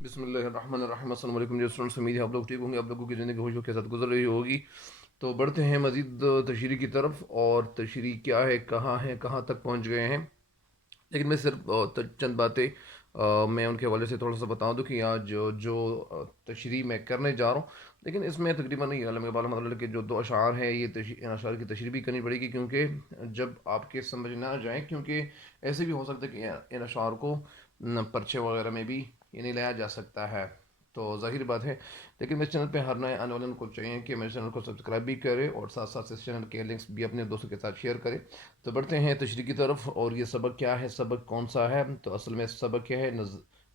بسم اللہ الرحمن الرحیم۔ السلام علیکم جی اسٹوڈنٹس، امید ہے آپ لوگ ٹھیک ہوں گے، آپ لوگوں کی زندگی خوشیوں کے ساتھ گزر رہی ہوگی۔ تو بڑھتے ہیں مزید تشریح کی طرف، اور تشریح کیا ہے کہاں تک پہنچ گئے ہیں۔ لیکن میں صرف چند باتیں میں ان کے حوالے سے تھوڑا سا بتا دوں کہ آج جو تشریح میں کرنے جا رہا ہوں، لیکن اس میں تقریباً علامہ اقبال مطلب کہ جو دو اشعار ہیں، یہ ان اشعار کی تشریح بھی کرنی پڑے گی، کیونکہ جب آپ کے سمجھ نہ جائیں، کیونکہ ایسے بھی ہو سکتا ہے کہ ان اشعار کو پرچے وغیرہ میں بھی نہیں لایا جا سکتا ہے، تو ظاہر بات ہے۔ لیکن میرے چینل پہ ہر نئے آنے والے کو چاہیے کہ میرے چینل کو سبسکرائب بھی کرے، اور ساتھ ساتھ اس چینل کے لنکس بھی اپنے دوستوں کے ساتھ شیئر کرے۔ تو بڑھتے ہیں تشریح کی طرف، اور یہ سبق کیا ہے، سبق کون سا ہے؟ تو اصل میں سبق کیا ہے،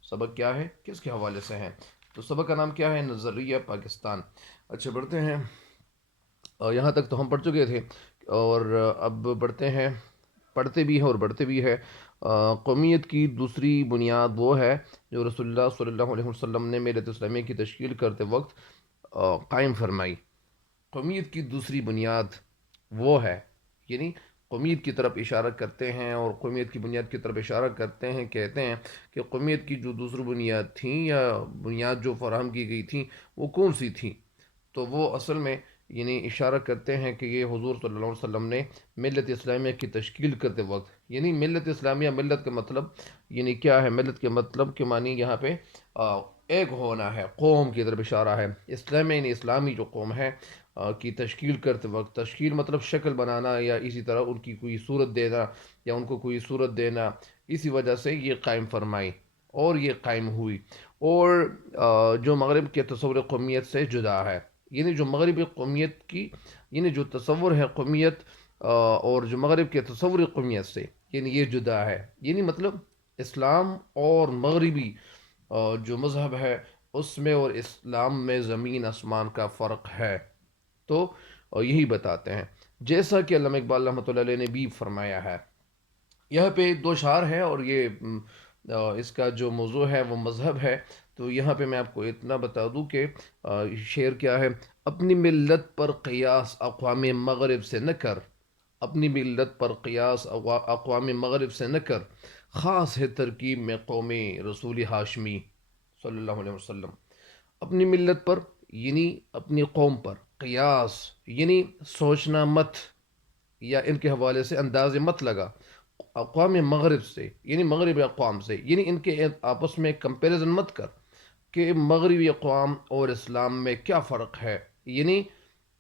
سبق کیا ہے، کس کے حوالے سے ہے؟ تو سبق کا نام کیا ہے؟ نظریہ پاکستان۔ اچھا بڑھتے ہیں، یہاں تک تو ہم پڑھ چکے تھے، اور اب بڑھتے ہیں، پڑھتے بھی ہیں اور بڑھتے بھی ہے۔ قومیت کی دوسری بنیاد وہ ہے جو رسول اللہ صلی اللہ علیہ وسلم نے ملت اسلامیہ کی تشکیل کرتے وقت قائم فرمائی۔ قومیت کی دوسری بنیاد وہ ہے، یعنی قومیت کی طرف اشارہ کرتے ہیں، اور قومیت کی بنیاد کی طرف اشارہ کرتے ہیں، کہتے ہیں کہ قومیت کی جو دوسری بنیاد تھیں، یا بنیاد جو فراہم کی گئی تھیں، وہ کون سی تھیں؟ تو وہ اصل میں یعنی اشارہ کرتے ہیں کہ یہ حضور صلی اللہ علیہ وسلم نے ملت اسلامیہ کی تشکیل کرتے وقت، یعنی ملت اسلامیہ، ملت کا مطلب یعنی کیا ہے؟ ملت کے مطلب کے معنی یہاں پہ ایک ہونا ہے، قوم کی طرف اشارہ ہے۔ اسلامیہ یعنی اسلامی جو قوم ہے کی تشکیل کرتے وقت، تشکیل مطلب شکل بنانا، یا اسی طرح ان کی کوئی صورت دینا، یا ان کو کوئی صورت دینا، اسی وجہ سے یہ قائم فرمائی اور یہ قائم ہوئی، اور جو مغرب کے تصور قومیت سے جدا ہے، یعنی جو مغربی قومیت کی یعنی جو تصور ہے قومیت، اور جو مغرب کے تصور قومیت سے یعنی یہ جدا ہے، یعنی مطلب اسلام اور مغربی جو مذہب ہے اس میں اور اسلام میں زمین آسمان کا فرق ہے۔ تو یہی بتاتے ہیں، جیسا کہ علامہ اقبال رحمۃ اللہ علیہ نے بھی فرمایا ہے۔ یہاں پہ دو اشعار ہیں، اور یہ اس کا جو موضوع ہے وہ مذہب ہے۔ تو یہاں پہ میں آپ کو اتنا بتا دوں کہ شعر کیا ہے: اپنی ملت پر قیاس اقوام مغرب سے نہ کر، اپنی ملت پر قیاس اقوام مغرب سے نہ کر، خاص ہے ترکیب میں قوم رسول ہاشمی صلی اللہ علیہ وسلم۔ اپنی ملت پر یعنی اپنی قوم پر، قیاس یعنی سوچنا مت، یا ان کے حوالے سے انداز مت لگا، اقوام مغرب سے یعنی مغربی اقوام سے، یعنی ان کے آپس میں کمپیریزن مت کر کہ مغربی اقوام اور اسلام میں کیا فرق ہے، یعنی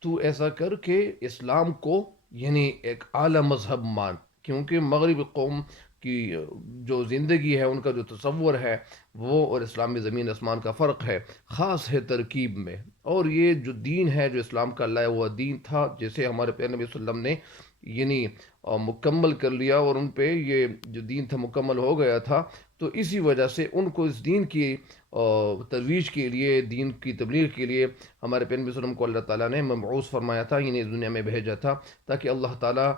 تو ایسا کر کہ اسلام کو یعنی ایک اعلیٰ مذہب مان، کیونکہ مغربی قوم کی جو زندگی ہے، ان کا جو تصور ہے وہ اور اسلام میں زمین آسمان کا فرق ہے، خاص ہے ترکیب میں۔ اور یہ جو دین ہے، جو اسلام کا لایا ہوا دین تھا، جسے ہمارے پیارے نبی صلی اللہ علیہ وسلم نے یعنی مکمل کر لیا، اور ان پہ یہ جو دین تھا مکمل ہو گیا تھا، تو اسی وجہ سے ان کو اس دین کی ترویج کے لیے، دین کی تبلیغ کے لیے ہمارے پیارے نبی صلی اللہ علیہ وسلم کو اللہ تعالیٰ نے مبعوث فرمایا تھا، یعنی اس دنیا میں بھیجا تھا، تاکہ اللہ تعالیٰ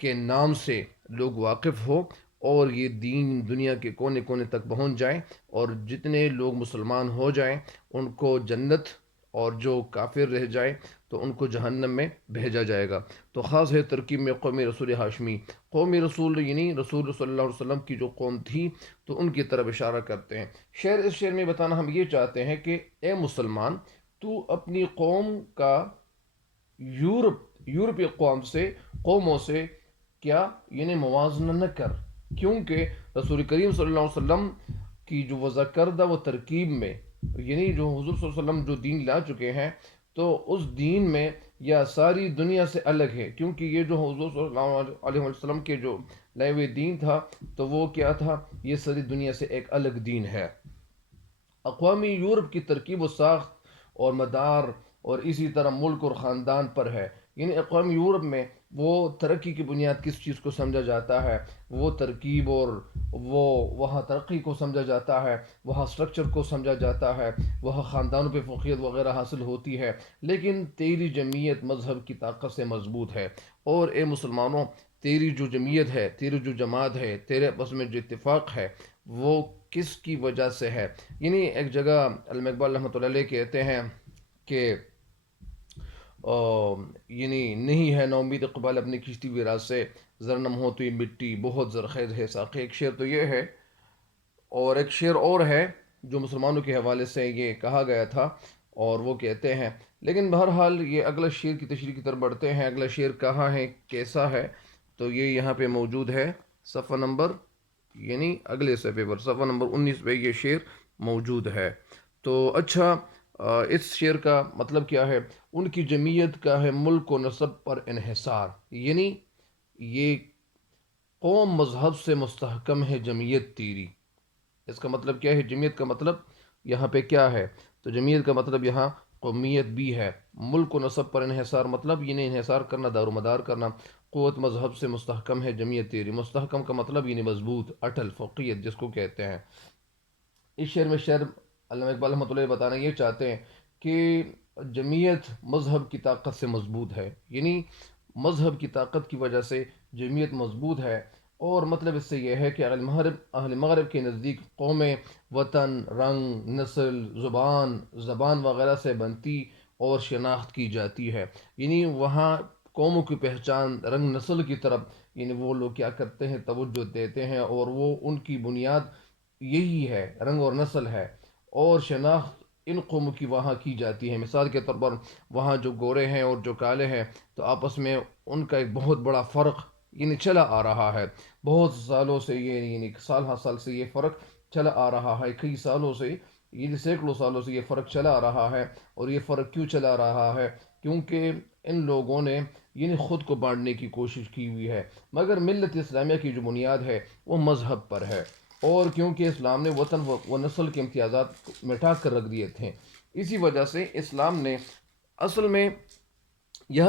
کے نام سے لوگ واقف ہو، اور یہ دین دنیا کے کونے کونے تک پہنچ جائیں، اور جتنے لوگ مسلمان ہو جائیں ان کو جنت، اور جو کافر رہ جائیں تو ان کو جہنم میں بھیجا جائے گا۔ تو خاص ہے ترکیب میں قوم رسول ہاشمی، قومی رسول یعنی رسول صلی اللہ علیہ وسلم کی جو قوم تھی، تو ان کی طرف اشارہ کرتے ہیں۔ اس شعر میں بتانا ہم یہ چاہتے ہیں کہ اے مسلمان، تو اپنی قوم کا یورپی قوموں سے کیا یعنی موازنہ نہ کر، کیونکہ رسول کریم صلی اللہ علیہ وسلم کی جو وضع کردہ وہ ترکیب میں، یعنی جو حضور صلی اللہ علیہ وسلم جو دین لا چکے ہیں، تو اس دین میں یا ساری دنیا سے الگ ہے، کیونکہ یہ جو حضور صلی اللہ علیہ وسلم کے جو لائے ہوئے دین تھا، تو وہ کیا تھا؟ یہ ساری دنیا سے ایک الگ دین ہے۔ اقوامی یورپ کی ترکیب و ساخت اور مدار اور اسی طرح ملک اور خاندان پر ہے، یعنی اقوام یورپ میں وہ ترقی کی بنیاد کس چیز کو سمجھا جاتا ہے؟ وہ ترکیب، اور وہ وہاں ترقی کو سمجھا جاتا ہے، وہاں سٹرکچر کو سمجھا جاتا ہے، وہاں خاندانوں پہ فوقیت وغیرہ حاصل ہوتی ہے، لیکن تیری جمعیت مذہب کی طاقت سے مضبوط ہے۔ اور اے مسلمانوں، تیری جو جمعیت ہے، تیری جو جماعت ہے، تیرے بس میں جو اتفاق ہے، وہ کس کی وجہ سے ہے؟ یعنی ایک جگہ علامہ اقبال رحمۃ اللہ علیہ کہتے ہیں کہ یعنی نہیں ہے نا امید اقبال اپنی کشتی ویراج سے، زرنم ہو تو یہ مٹی بہت زرخیز ہے ساقی۔ ایک شعر تو یہ ہے، اور ایک شعر اور ہے جو مسلمانوں کے حوالے سے یہ کہا گیا تھا اور وہ کہتے ہیں. لیکن بہرحال یہ اگلا شعر کی تشریح کی طرف بڑھتے ہیں. اگلا شعر کہاں ہے کیسا ہے تو یہ یہاں پہ موجود ہے صفحہ نمبر یعنی اگلے صفحے پر صفحہ نمبر 19 پہ یہ شعر موجود ہے. تو اچھا اس شعر کا مطلب کیا ہے؟ ان کی جمعیت کا ہے ملک و نسب پر انحصار، یعنی یہ قوم مذہب سے مستحکم ہے جمعیت تیری. اس کا مطلب کیا ہے؟ جمعیت کا مطلب یہاں پہ کیا ہے؟ تو جمعیت کا مطلب یہاں قومیت بھی ہے. ملک و نسب پر انحصار مطلب یعنی انحصار کرنا، دار و مدار کرنا. قوت مذہب سے مستحکم ہے جمعیت تیری. مستحکم کا مطلب یعنی مضبوط، اٹل، فوقیت جس کو کہتے ہیں. اس شعر میں شعر علامہ اقبال رحمۃ اللہ بتانا یہ چاہتے ہیں کہ جمعیت مذہب کی طاقت سے مضبوط ہے، یعنی مذہب کی طاقت کی وجہ سے جمعیت مضبوط ہے. اور مطلب اس سے یہ ہے کہ اہل مغرب کے نزدیک قومیں وطن، رنگ، نسل، زبان وغیرہ سے بنتی اور شناخت کی جاتی ہے. یعنی وہاں قوموں کی پہچان رنگ نسل کی طرف، یعنی وہ لوگ کیا کرتے ہیں، توجہ دیتے ہیں، اور وہ ان کی بنیاد یہی ہے، رنگ اور نسل ہے. اور شناخت ان قوموں کی وہاں کی جاتی ہے. مثال کے طور پر وہاں جو گورے ہیں اور جو کالے ہیں تو آپس میں ان کا ایک بہت بڑا فرق یعنی چلا آ رہا ہے. بہت سالوں سے یہ یعنی سال ہر سال سے یہ فرق چلا آ رہا ہے. کئی سالوں سے یہ سینکڑوں سالوں سے یہ فرق چلا آ رہا ہے. اور یہ فرق کیوں چلا آ رہا ہے؟ کیونکہ ان لوگوں نے یعنی خود کو بانٹنے کی کوشش کی ہوئی ہے. مگر ملت اسلامیہ کی جو بنیاد ہے وہ مذہب پر ہے. اور کیونکہ اسلام نے وطن و نسل کے امتیازات مٹا کر رکھ دیے تھے، اسی وجہ سے اسلام نے اصل میں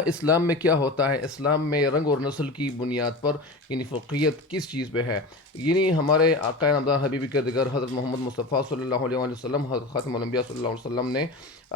اسلام میں کیا ہوتا ہے؟ اسلام میں رنگ اور نسل کی بنیاد پر یعنی فقیت کس چیز پہ ہے؟ یعنی ہمارے آقا نامدار حبیب کردگار حضرت محمد مصطفیٰ صلی اللہ علیہ وسلم، حضرت خاتم الانبیاء صلی اللہ علیہ وسلم نے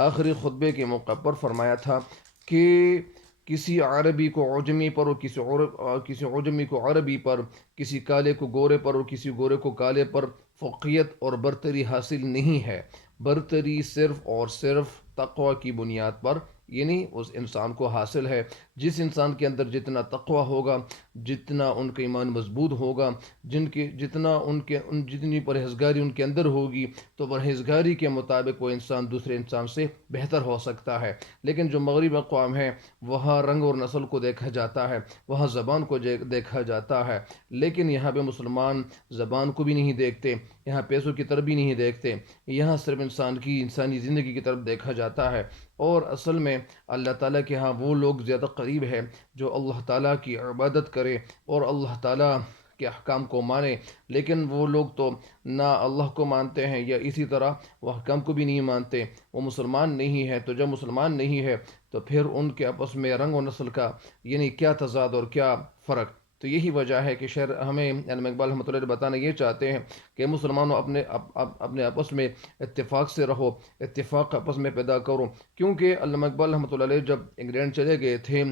آخری خطبے کے موقع پر فرمایا تھا کہ کسی عربی کو عجمی پر اور کسی عجمی کو عربی پر، کسی کالے کو گورے پر اور کسی گورے کو کالے پر فوقیت اور برتری حاصل نہیں ہے. برتری صرف اور صرف تقوی کی بنیاد پر یعنی اس انسان کو حاصل ہے. جس انسان کے اندر جتنا تقوی ہوگا، جتنا ان کا ایمان مضبوط ہوگا، جتنی پرہیزگاری ان کے اندر ہوگی تو پرہیزگاری کے مطابق وہ انسان دوسرے انسان سے بہتر ہو سکتا ہے. لیکن جو مغرب اقوام ہیں وہاں رنگ اور نسل کو دیکھا جاتا ہے، وہاں زبان کو دیکھا جاتا ہے. لیکن یہاں پہ مسلمان زبان کو بھی نہیں دیکھتے، یہاں پیسوں کی طرف بھی نہیں دیکھتے، یہاں صرف انسانی زندگی کی طرف دیکھا جاتا ہے. اور اصل میں اللہ تعالیٰ کے ہاں وہ لوگ زیادہ قریب ہے جو اللہ تعالیٰ کی عبادت کرے اور اللہ تعالیٰ کے احکام کو مانے. لیکن وہ لوگ تو نہ اللہ کو مانتے ہیں یا اسی طرح وہ احکام کو بھی نہیں مانتے، وہ مسلمان نہیں ہے. تو جب مسلمان نہیں ہے تو پھر ان کے آپس میں رنگ و نسل کا یعنی کیا تضاد اور کیا فرق؟ تو یہی وجہ ہے کہ شعر ہمیں علامہ اقبال رحمۃ اللہ بتانا یہ چاہتے ہیں کہ مسلمانوں اپنے آپس میں اتفاق سے رہو، اتفاق آپس میں پیدا کرو. کیونکہ علامہ اقبال رحمۃ اللہ علیہ جب انگلینڈ چلے گئے تھے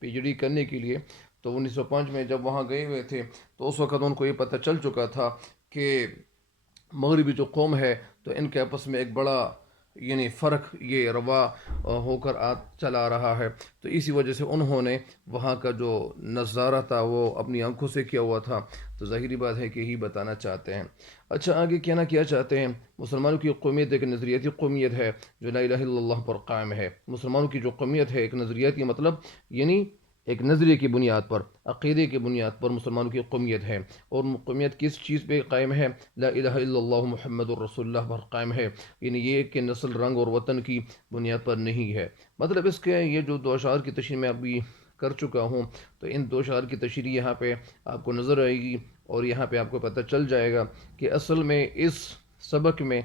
پی ایچ ڈی کرنے کے لیے تو 1905 میں جب وہاں گئے ہوئے تھے تو اس وقت ان کو یہ پتہ چل چکا تھا کہ مغربی جو قوم ہے تو ان کے آپس میں ایک بڑا یعنی فرق یہ روا ہو کر چلا آ رہا ہے. تو اسی وجہ سے انہوں نے وہاں کا جو نظارہ تھا وہ اپنی آنکھوں سے کیا ہوا تھا. تو ظاہری بات ہے کہ یہی بتانا چاہتے ہیں. اچھا آگے کہنا کیا چاہتے ہیں؟ مسلمانوں کی قومیت ایک نظریاتی قومیت ہے جو لا الہ الا اللہ پر قائم ہے. مسلمانوں کی جو قومیت ہے ایک نظریاتی مطلب یعنی ایک نظریے کی بنیاد پر، عقیدے کی بنیاد پر مسلمانوں کی قومیت ہے. اور قومیت کس چیز پہ قائم ہے؟ لا الہ الا اللہ محمد الرسول اللہ پر قائم ہے. یعنی یہ کہ نسل، رنگ اور وطن کی بنیاد پر نہیں ہے. مطلب اس کے یہ جو دو اشعار کی تشریح میں ابھی کر چکا ہوں تو ان دو اشعار کی تشریح یہاں پہ آپ کو نظر آئے گی اور یہاں پہ آپ کو پتہ چل جائے گا کہ اصل میں اس سبق میں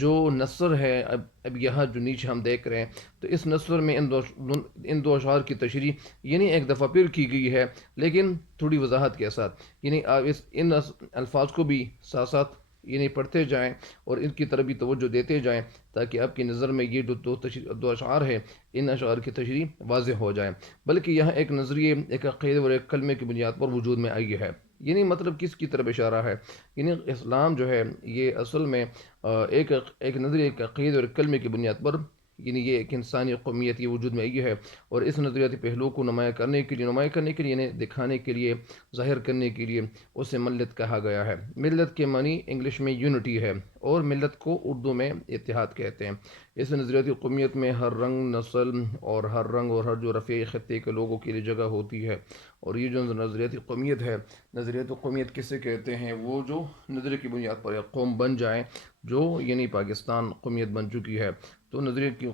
جو نثر ہے اب یہاں جو نیچے ہم دیکھ رہے ہیں تو اس نثر میں ان دو اشعار کی تشریح یعنی ایک دفعہ پھر کی گئی ہے لیکن تھوڑی وضاحت کے ساتھ. یعنی آپ ان الفاظ کو بھی ساتھ ساتھ یعنی پڑھتے جائیں اور ان کی طرف بھی توجہ دیتے جائیں تاکہ آپ کی نظر میں یہ جو دو اشعار ہیں ان اشعار کی تشریح واضح ہو جائیں. بلکہ یہاں ایک نظریے، ایک عقیدے اور ایک کلمے کی بنیاد پر وجود میں آئی ہے. یعنی مطلب کس کی طرف اشارہ ہے؟ یعنی اسلام جو ہے یہ اصل میں ایک نظریے، ایک عقیدے اور ایک کلمے کی بنیاد پر یعنی یہ ایک انسانی قومیت یہ وجود میں آئی ہے، اور اس نظریاتی پہلو کو نمایاں کرنے کے لیے انہیں دکھانے کے لیے، ظاہر کرنے کے لیے اسے ملت کہا گیا ہے۔ ملت کے معنی انگلش میں یونٹی ہے، اور ملت کو اردو میں اتحاد کہتے ہیں۔ اس نظریاتی قومیت میں ہر رنگ، نسل اور ہر جو رفیع خطے کے لوگوں کے لیے جگہ ہوتی ہے۔ اور یہ جو نظریاتی قومیت ہے، نظریاتی قومیت کسے کہتے ہیں؟ وہ جو نظریے کی بنیاد پر ایک قوم بن جائیں، جو یعنی پاکستان قومیت بن چکی ہے، تو نظریے کی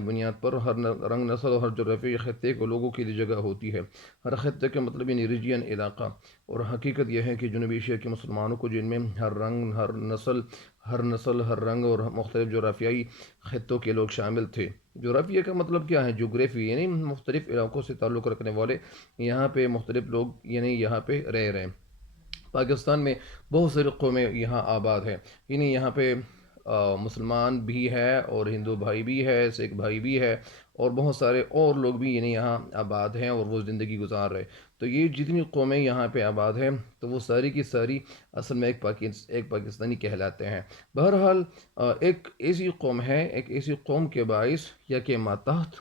بنیاد پر ہر رنگ، نسل اور ہر جو رفیع خطے کے لوگوں کے لیے جگہ ہوتی ہے۔ ہر خطے کے مطلب یعنی ریجین، علاقہ، اور حقیقت یہ ہے کہ جنوبی ایشیا کے مسلمانوں کو، جن میں ہر رنگ اور مختلف جغرافیائی خطوں کے لوگ شامل تھے۔ جغرافیہ کا مطلب کیا ہے؟ جغرافی یعنی مختلف علاقوں سے تعلق رکھنے والے، یہاں پہ مختلف لوگ یعنی یہاں پہ رہ رہے ہیں۔ پاکستان میں بہت ساری قومیں یہاں آباد ہیں، یعنی یہاں پہ مسلمان بھی ہے، اور ہندو بھائی بھی ہے، سکھ بھائی بھی ہے، اور بہت سارے اور لوگ بھی یعنی یہاں آباد ہیں اور وہ زندگی گزار رہے۔ تو یہ جتنی قومیں یہاں پہ آباد ہیں، تو وہ ساری کی ساری اصل میں ایک پاکستانی کہلاتے ہیں۔ بہرحال ایک ایسی قوم ہے، ایک ایسی قوم کے باعث یا کہ ماتحت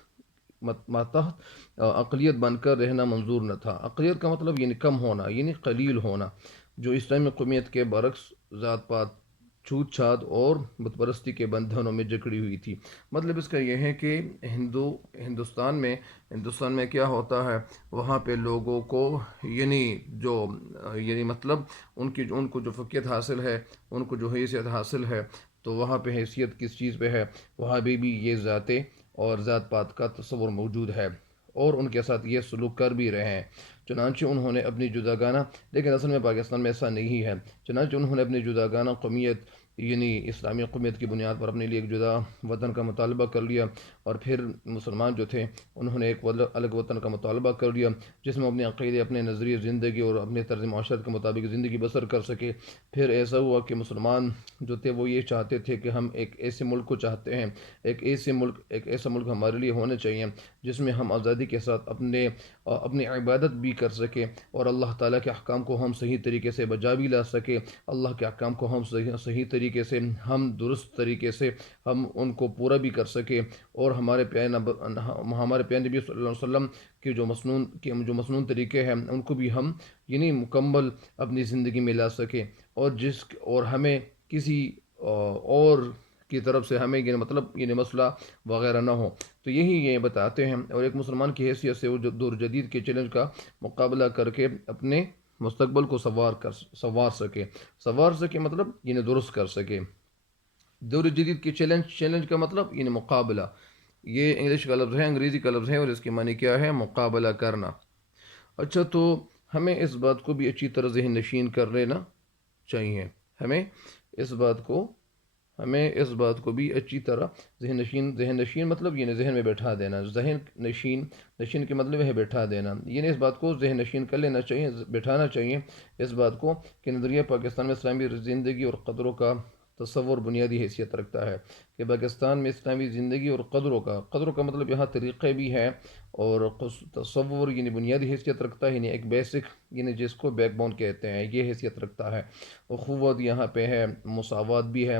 اقلیت بن کر رہنا منظور نہ تھا۔ اقلیت کا مطلب یعنی کم ہونا، یعنی قلیل ہونا، جو اسلامی قومیت کے برعکس ذات پات، چھوت چھات اور بت پرستی کے بندھنوں میں جکڑی ہوئی تھی۔ مطلب اس کا یہ ہے کہ ہندوستان میں کیا ہوتا ہے؟ وہاں پہ لوگوں کو یعنی جو یعنی مطلب ان کو جو فقیت حاصل ہے، ان کو جو حیثیت حاصل ہے، تو وہاں پہ حیثیت کس چیز پہ ہے؟ وہاں بھی یہ ذاتیں اور ذات پات کا تصور موجود ہے، اور ان کے ساتھ یہ سلوک کر بھی رہے ہیں۔ چنانچہ انہوں نے اپنی جداگانہ، لیکن اصل میں پاکستان میں ایسا نہیں ہے، چنانچہ انہوں نے اپنی جداگانہ قومیت یعنی اسلامی قومیت کی بنیاد پر اپنے لیے ایک جدا وطن کا مطالبہ کر لیا، اور پھر مسلمان جو تھے انہوں نے ایک الگ وطن کا مطالبہ کر لیا، جس میں اپنے عقیدے، اپنے نظریے زندگی اور اپنے طرز معاشرت کے مطابق زندگی بسر کر سکے۔ پھر ایسا ہوا کہ مسلمان جو تھے وہ یہ چاہتے تھے کہ ہم ایک ایسے ملک کو چاہتے ہیں، ایک ایسا ملک ہمارے لیے ہونا چاہیے جس میں ہم آزادی کے ساتھ اپنی عبادت بھی کر سکیں، اور اللہ تعالیٰ کے احکام کو ہم صحیح طریقے سے بجا بھی لا سکیں، اللہ کے احکام کو ہم صحیح طریقے سے، ہم درست طریقے سے ہم ان کو پورا بھی کر سکیں، اور ہمارے پیارے نبی صلی اللہ علیہ وسلم کے جو مسنون طریقے ہیں ان کو بھی ہم یعنی مکمل اپنی زندگی میں لا سکیں، اور ہمیں کسی اور کی طرف سے ہمیں مطلب مسئلہ وغیرہ نہ ہو۔ تو یہ بتاتے ہیں، اور ایک مسلمان کی حیثیت سے وہ دور جدید کے چیلنج کا مقابلہ کر کے اپنے مستقبل کو سنوار سکے مطلب درست کر سکے۔ دور جدید کے چیلنج کا مطلب مقابلہ، یہ انگلش کا لفظ ہے، انگریزی کا لفظ ہے، اور اس کے معنی کیا ہے؟ مقابلہ کرنا۔ اچھا، تو ہمیں اس بات کو بھی اچھی طرح ذہن نشین کر لینا چاہیے، ہمیں اس بات کو بھی اچھی طرح ذہن نشین مطلب ذہن میں بیٹھا دینا، ذہن نشین کے مطلب ہے بیٹھا دینا، اس بات کو ذہن نشین کر لینا چاہیے، بٹھانا چاہیے اس بات کو کہ نظریہ پاکستان میں اسلامی زندگی اور قدروں کا تصور بنیادی حیثیت رکھتا ہے، کہ پاکستان میں اسلامی زندگی اور قدروں کا مطلب یہاں طریقے بھی ہیں، اور تصور بنیادی حیثیت رکھتا ہے، ایک بیسک جس کو بیک بون کہتے ہیں، یہ حیثیت رکھتا ہے۔ اخوت یہاں پہ ہے، مساوات بھی ہے۔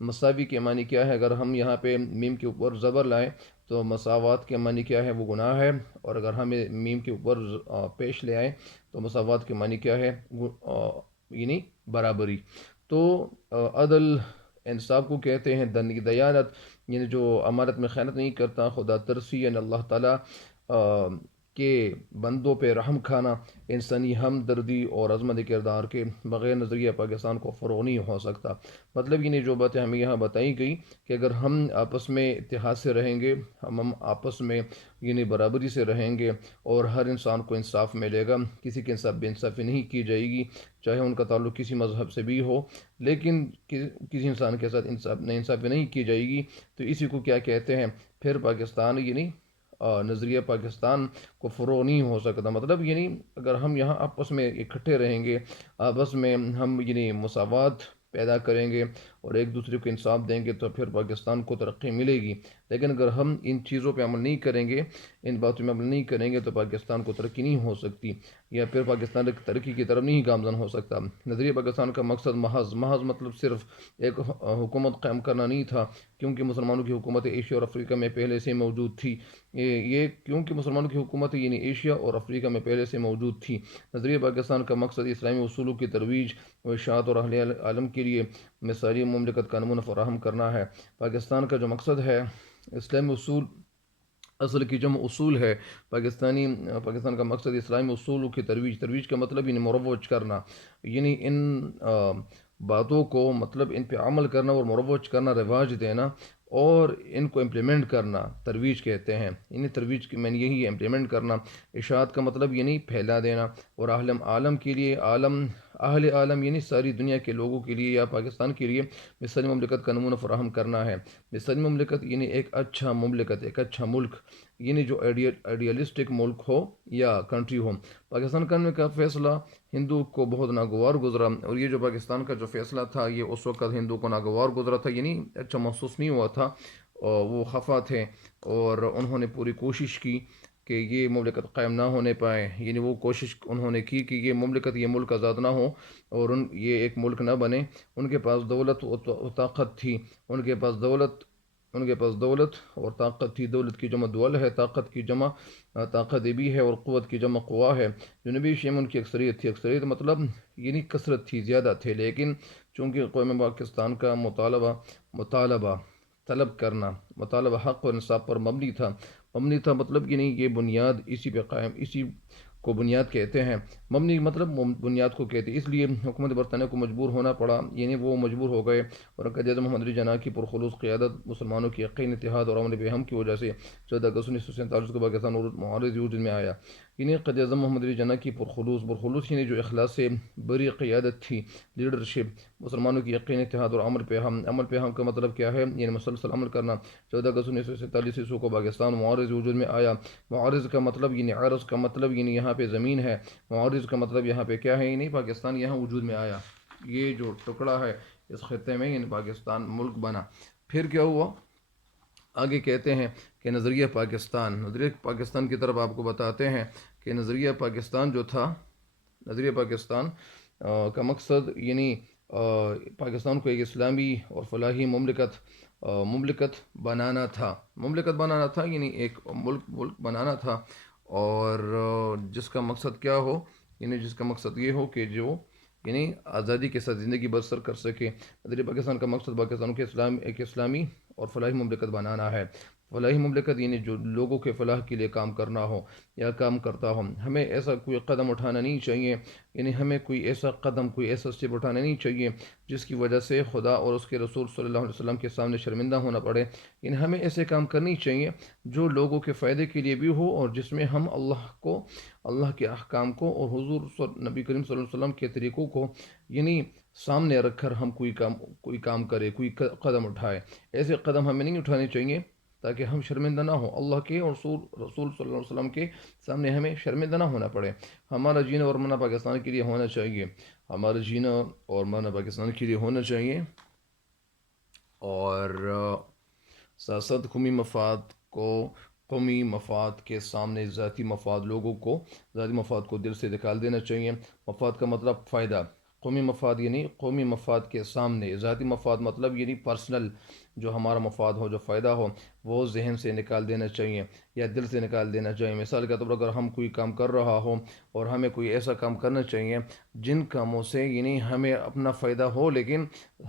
مساوی کے معنی کیا ہے؟ اگر ہم یہاں پہ میم کے اوپر زبر لائیں تو مساوات کے معنی کیا ہے؟ وہ گناہ ہے، اور اگر ہم میم کے اوپر پیش لے آئیں تو مساوات کے معنی کیا ہے؟ برابری۔ تو عدل انصاف کو کہتے ہیں، دیانت جو امانت میں خیانت نہیں کرتا، خدا ترسی اللہ تعالیٰ کے بندوں پہ رحم کھانا، انسانی ہمدردی اور عظمت کردار کے بغیر نظریہ پاکستان کو فروغ نہیں ہو سکتا۔ مطلب جو باتیں ہمیں یہاں بتائی گئی کہ اگر ہم آپس میں اتحاد سے رہیں گے، ہم آپس میں برابری سے رہیں گے، اور ہر انسان کو انصاف ملے گا، کسی کے انصاف بے انصافی نہیں کی جائے گی، چاہے ان کا تعلق کسی مذہب سے بھی ہو، لیکن کسی انسان کے ساتھ انصافی نہیں کی جائے گی، تو اسی کو کیا کہتے ہیں؟ پھر پاکستان نظریہ پاکستان کو فروغ نہیں ہو سکتا۔ مطلب اگر ہم یہاں آپس میں اکٹھے رہیں گے، آپس میں ہم مساوات پیدا کریں گے، اور ایک دوسرے کو انصاف دیں گے تو پھر پاکستان کو ترقی ملے گی. لیکن اگر ہم ان چیزوں پہ عمل نہیں کریں گے، ان باتوں میں عمل نہیں کریں گے تو پاکستان کو ترقی نہیں ہو سکتی، یا پھر پاکستان ترقی کی طرف نہیں گامزن ہو سکتا. نظریہ پاکستان کا مقصد محض مطلب صرف ایک حکومت قائم کرنا نہیں تھا، کیونکہ مسلمانوں کی حکومت ایشیا اور افریقہ میں پہلے سے موجود تھی. یہ کیونکہ مسلمانوں کی حکومت یعنی ایشیا اور افریقہ میں پہلے سے موجود تھی. نظریہ پاکستان کا مقصد اسلامی اصولوں کی ترویج و اشاعت اور اہل عالم کے لیے مثالی مملکت کا نمونہ فراہم کرنا ہے. پاکستان کا جو مقصد ہے، اسلامی اصول اصل کی جمع اصول ہے. پاکستان کا مقصد اسلامی اصولوں کی ترویج کا مطلب یعنی مروج کرنا، یعنی ان باتوں کو مطلب ان پہ عمل کرنا اور مروج کرنا، رواج دینا اور ان کو امپلیمنٹ کرنا ترویج کہتے ہیں. یعنی ترویج کی معنی یہی ہے، امپلیمنٹ کرنا. اشاعت کا مطلب یعنی پھیلا دینا، اور عالم کے لیے اہل عالم یعنی ساری دنیا کے لوگوں کے لیے یا پاکستان کے لیے مثالی مملکت کا نمونہ فراہم کرنا ہے. مثالی مملکت یعنی ایک اچھا مملکت، ایک اچھا ملک، یعنی جو آئیڈیالسٹک ملک ہو یا کنٹری ہو. پاکستان کرنے کا فیصلہ ہندو کو بہت ناگوار گزرا، اور یہ جو پاکستان کا جو فیصلہ تھا یہ اس وقت ہندو کو ناگوار گزرا تھا، یعنی اچھا محسوس نہیں ہوا تھا، اور وہ خفا تھے اور انہوں نے پوری کوشش کی کہ یہ مملکت قائم نہ ہونے پائے. یعنی وہ کوشش انہوں نے کی کہ یہ ملک آزاد نہ ہو اور یہ ایک ملک نہ بنے. ان کے پاس دولت و طاقت تھی، ان کے پاس دولت اور طاقت تھی. دولت کی جمع دول ہے، طاقت کی جمع طاقت بھی ہے، اور قوت کی جمع قوا ہے. جنوبی ایشیا میں ان کی اکثریت تھی. اکثریت مطلب یعنی کثرت تھی، زیادہ تھے. لیکن چونکہ قوم پاکستان کا مطالبہ حق اور انصاف پر مبنی تھا مطلب یعنی یہ بنیاد اسی پہ قائم، اسی کو بنیاد کہتے ہیں. مبنی مطلب بنیاد کو کہتے ہیں. اس لیے حکومت برطانیہ کو مجبور ہونا پڑا، یعنی وہ مجبور ہو گئے، اور قائد اعظم محمد علی جناح کی پرخلوص قیادت، مسلمانوں کی یقین، اتحاد اور امن بہم کی وجہ سے 14 اگست 1947 کو پاکستان معارض وجود میں آیا. یعنی قائد اعظم محمد علی جناح کی پرخلوص یعنی جو اخلاص سے بری قیادت تھی، لیڈرشپ، مسلمانوں کی یقین، اتحاد اور عمل پہ ہم کا مطلب کیا ہے؟ یعنی مسلسل عمل کرنا. 14 اگست 1947 کو پاکستان معارض وجود میں آیا. معارض کا مطلب یعنی عرض کا مطلب یعنی یہاں پہ زمین ہے. معارض کا مطلب یہاں پہ کیا ہے؟ یعنی پاکستان یہاں وجود میں آیا. یہ جو ٹکڑا ہے اس خطے میں، یعنی پاکستان ملک بنا. پھر کیا ہوا؟ آگے کہتے ہیں کہ نظریہ پاکستان کی طرف آپ کو بتاتے ہیں کہ نظریہ پاکستان جو تھا، نظریہ پاکستان کا مقصد یعنی پاکستان کو ایک اسلامی اور فلاحی مملکت بنانا تھا، یعنی ایک ملک بنانا تھا، اور جس کا مقصد کیا ہو؟ یعنی جس کا مقصد یہ ہو کہ جو یعنی آزادی کے ساتھ زندگی بسر کر سکے. نظریہ پاکستان کا مقصد پاکستان کے ایک اسلامی اور فلاحی مملکت بنانا ہے. فلاحی مملکت یعنی جو لوگوں کے فلاح کے لیے کام کرنا ہو یا کام کرتا ہو. ہمیں ایسا کوئی قدم اٹھانا نہیں چاہیے، یعنی ہمیں کوئی ایسا اسٹیپ اٹھانا نہیں چاہیے جس کی وجہ سے خدا اور اس کے رسول صلی اللہ علیہ وسلم کے سامنے شرمندہ ہونا پڑے. یعنی ہمیں ایسے کام کرنی چاہیے جو لوگوں کے فائدے کے لیے بھی ہو، اور جس میں ہم اللہ کے احکام کو اور حضور نبی کریم صلی اللہ علیہ وسلم کے طریقوں کو یعنی سامنے رکھ کر ہم کوئی کام کرے، کوئی قدم اٹھائے. ایسے قدم ہمیں نہیں اٹھانے چاہیے تاکہ ہم شرمندہ نہ ہوں، اللہ کے اور رسول صلی اللہ علیہ وسلم کے سامنے ہمیں شرمندہ نہ ہونا پڑے. ہمارا جینا اور مرنا پاکستان کے لیے ہونا چاہیے، اور سیاست قومی مفاد کے سامنے ذاتی مفاد کو دل سے نکال دینا چاہیے. مفاد کا مطلب فائدہ، قومی مفاد کے سامنے ذاتی مفاد مطلب یعنی پرسنل جو ہمارا مفاد ہو، جو فائدہ ہو، وہ ذہن سے نکال دینا چاہیے یا دل سے نکال دینا چاہیے. مثال کے طور پر اگر ہم کوئی کام کر رہا ہو اور ہمیں کوئی ایسا کام کرنا چاہیے جن کاموں سے یعنی ہمیں اپنا فائدہ ہو، لیکن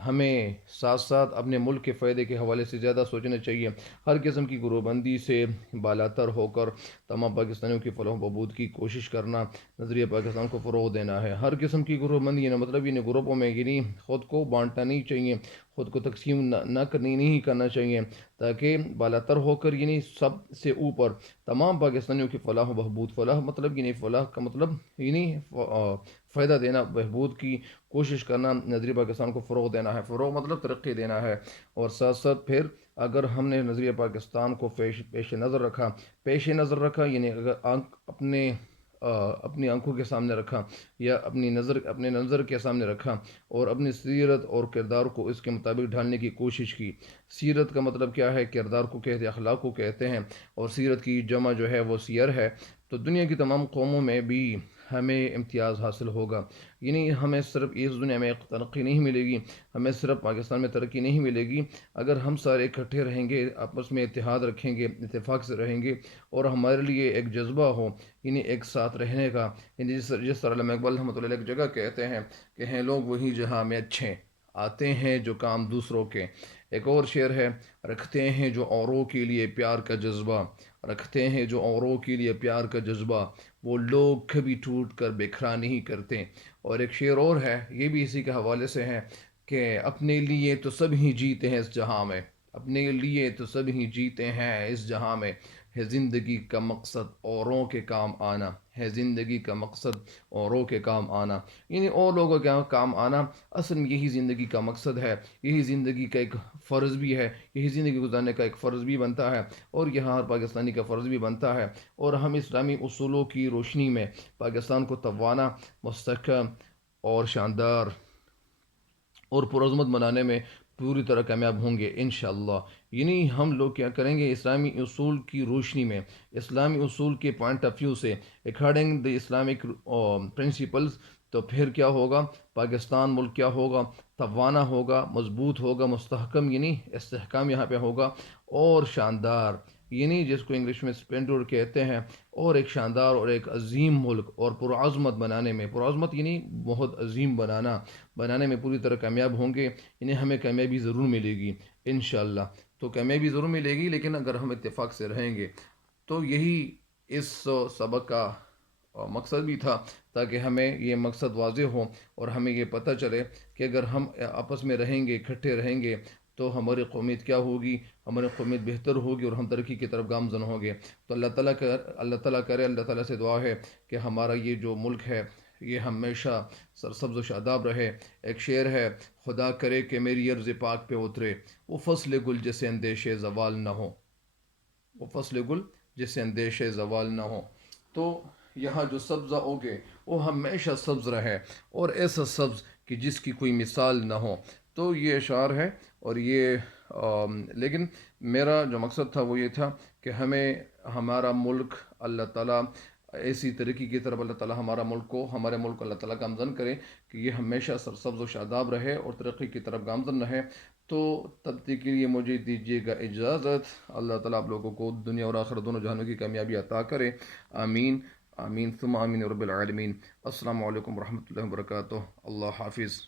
ہمیں ساتھ ساتھ اپنے ملک کے فائدے کے حوالے سے زیادہ سوچنا چاہیے. ہر قسم کی گروہ بندی سے بالاتر ہو کر تمام پاکستانیوں کی فلاح و بہبود کی کوشش کرنا، نظریہ پاکستان کو فروغ دینا ہے. ہر قسم کی گروہ بندی یعنی مطلب یعنی گروپوں میں یعنی خود کو بانٹنا نہیں چاہیے، خود کو تقسیم نہیں کرنا چاہیے، تاکہ بالاتر ہو کر یعنی سب سے اوپر تمام پاکستانیوں کی فلاح و بہبود. فلاح مطلب یعنی فلاح کا مطلب یعنی فائدہ دینا، بہبود کی کوشش کرنا. نظریہ پاکستان کو فروغ دینا ہے. فروغ مطلب ترقی دینا ہے. اور ساتھ ساتھ پھر اگر ہم نے نظریہ پاکستان کو پیش نظر رکھا یعنی اگر اپنے اپنی آنکھوں کے سامنے رکھا یا اپنے نظر کے سامنے رکھا اور اپنی سیرت اور کردار کو اس کے مطابق ڈھالنے کی کوشش کی۔ سیرت کا مطلب کیا ہے؟ کردار کو کہتے ہیں، اخلاق کو کہتے ہیں، اور سیرت کی جمع جو ہے وہ سیر ہے۔ تو دنیا کی تمام قوموں میں بھی ہمیں امتیاز حاصل ہوگا، یعنی ہمیں صرف اس دنیا میں ترقی نہیں ملے گی، ہمیں صرف پاکستان میں ترقی نہیں ملے گی، اگر ہم سارے اکٹھے رہیں گے، آپس میں اتحاد رکھیں گے، اتفاق سے رہیں گے، اور ہمارے لیے ایک جذبہ ہو، یعنی ایک ساتھ رہنے کا، یعنی جس طرح علامہ اقبال رحمۃ اللہ علیہ ایک جگہ کہتے ہیں کہ ہیں لوگ وہی جہاں میں اچھے، آتے ہیں جو کام دوسروں کے۔ ایک اور شعر ہے، رکھتے ہیں جو اوروں کے لیے پیار کا جذبہ، رکھتے ہیں جو اوروں کے لیے پیار کا جذبہ، وہ لوگ کبھی ٹوٹ کر بکھرا نہیں کرتے۔ اور ایک شعر اور ہے، یہ بھی اسی کے حوالے سے ہے کہ اپنے لیے تو سب ہی جیتے ہیں اس جہاں میں، اپنے لیے تو سب ہی جیتے ہیں اس جہاں میں، ہے زندگی کا مقصد اوروں کے کام آنا، ہے زندگی کا مقصد اوروں کے کام آنا، یعنی اور لوگوں کے کام آنا، اصل میں یہی زندگی کا مقصد ہے، یہی زندگی کا ایک فرض بھی ہے، یہی زندگی گزارنے کا ایک فرض بھی بنتا ہے، اور یہاں ہر پاکستانی کا فرض بھی بنتا ہے، اور ہم اسلامی اصولوں کی روشنی میں پاکستان کو توانا، مستحکم اور شاندار اور پرعظمت بنانے میں پوری طرح کامیاب ہوں گے انشاءاللہ۔ یعنی ہم لوگ کیا کریں گے؟ اسلامی اصول کی روشنی میں، اسلامی اصول کے پوائنٹ آف ویو سے، اکارڈنگ دی اسلامک پرنسپلز، تو پھر کیا ہوگا؟ پاکستان ملک کیا ہوگا؟ توانا ہوگا، مضبوط ہوگا، مستحکم یعنی استحکام یہاں پہ ہوگا، اور شاندار یعنی جس کو انگلش میں اسپلینڈر کہتے ہیں، اور ایک شاندار اور ایک عظیم ملک اور پرعظمت بنانے میں، پرعظمت یعنی بہت عظیم بنانے میں پوری طرح کامیاب ہوں گے، انہیں ہمیں کامیابی ضرور ملے گی انشاءاللہ۔ تو کامیابی ضرور ملے گی، لیکن اگر ہم اتفاق سے رہیں گے، تو یہی اس سبق کا مقصد بھی تھا، تاکہ ہمیں یہ مقصد واضح ہو اور ہمیں یہ پتہ چلے کہ اگر ہم آپس میں رہیں گے، اکٹھے رہیں گے، تو ہماری قومیت کیا ہوگی، ہماری قومیت بہتر ہوگی، اور ہم ترقی کی طرف گامزن ہوں گے۔ تو اللہ تعالیٰ سے دعا ہے کہ ہمارا یہ جو ملک ہے یہ ہمیشہ سرسبز و شاداب رہے۔ ایک شعر ہے، خدا کرے کہ میری عرض پاک پہ اترے وہ فصل گل جسے اندیشے زوال نہ ہو، وہ فصل گل جسے اندیشے زوال نہ ہو۔ تو یہاں جو سبزہ اگے وہ ہمیشہ سبز رہے، اور ایسا سبز کہ جس کی کوئی مثال نہ ہو۔ تو یہ اشعار ہے، اور یہ لیکن میرا جو مقصد تھا وہ یہ تھا کہ ہمیں ہمارا ملک اللہ تعالیٰ ایسی ترقی کی طرف، اللہ تعالیٰ ہمارے ملک کو اللہ تعالیٰ گامزن کرے کہ یہ ہمیشہ سرسبز و شاداب رہے اور ترقی کی طرف گامزن رہے۔ تو تب تک کے لیے مجھے دیجیے گا اجازت۔ اللہ تعالیٰ آپ لوگوں کو دنیا اور آخرت دونوں جہانوں کی کامیابی عطا کرے، آمین آمین ثم آمین رب العالمین۔ السلام علیکم ورحمۃ اللہ وبرکاتہ۔ اللہ حافظ۔